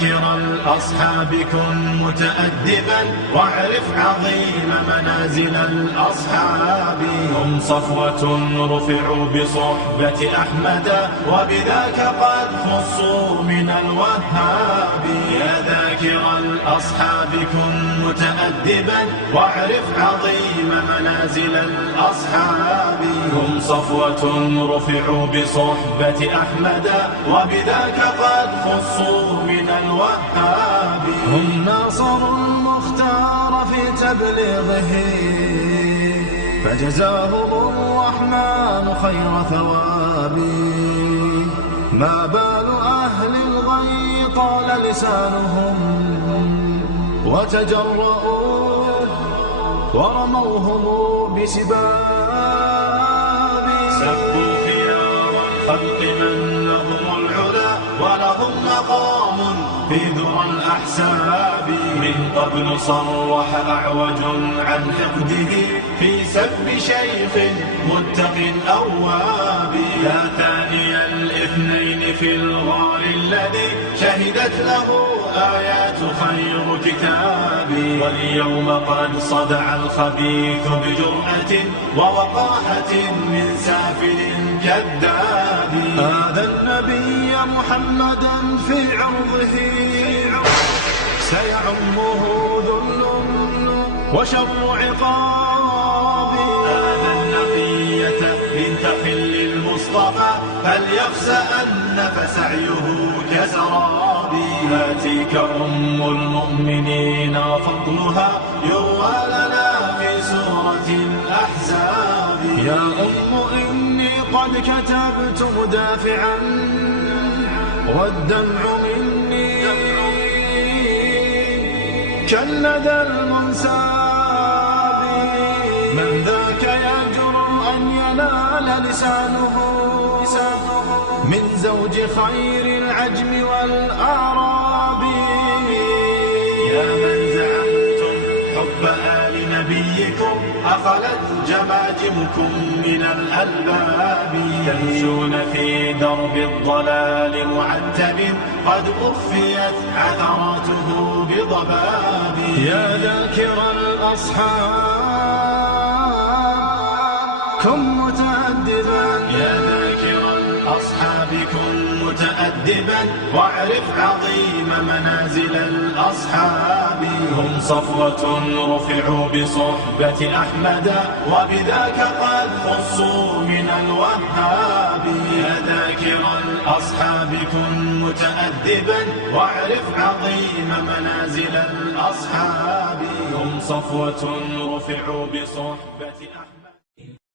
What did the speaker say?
ذاكر الأصحاب كن متأدبا واعرف عظيم منازل الأصحاب. هم صفوة رفعوا بصحبة أحمد وبذاك قد خصوا من الوهاب. يا ذاكر الأصحاب كن متأدبا واعرف عظيم منازل الأصحاب. هم صفوة رفعوا بصحبة أحمد وبذاك قد خصوا من الوهاب. هم ناصروا المختار في تبليغه فجزاهم الرحمن خير ثواب. ما بال أهل الغي طال لسانهم وتجرؤوا ورموهم بسباب. سبوا خيار الخلق من لهم العلا ولهم مقام في ذرى الأحساب. من قبل صرح أعوج عن حقده في سب شيخ متق أواب. يا ثاني الاثنين في الغار الذي شهدت له آيات خير كتاب. واليوم قد صدع الخبيث بجرأة ووقاحة من سافل كذاب. آذى النبي محمدا في عرضه سيعمه ذل وشر عقاب. آذى النقية بنت خل المصطفى فليخسأن فسعيه كسراب. هاتيك أم المؤمنين فضلها يروى لنا في سورة الأحزاب. يا أم إني قد كتبت مدافعا والدمع مني كالندى المنساب. من ذاك يجرؤ أن ينال لسانه من زوج خير العجم والأعراب. يا من زعمتم حب آل نبيكم أخلت جماجمكم من الألباب. تمشون في درب الضلال معتب قد أخفيت عثراته بضباب. يا ذاكر الأصحاب كن متأدبا. يا ذاكر الأصحاب كن متأدبا واعرف عظيم منازل الأصحاب. هم صفوة رفعوا بصحبة أحمد وبذاك قد خصوا من الوهاب. يا ذاكر الأصحاب كن متأدبا واعرف عظيم منازل الأصحاب. هم صفوة رفعوا بصحبة أحمد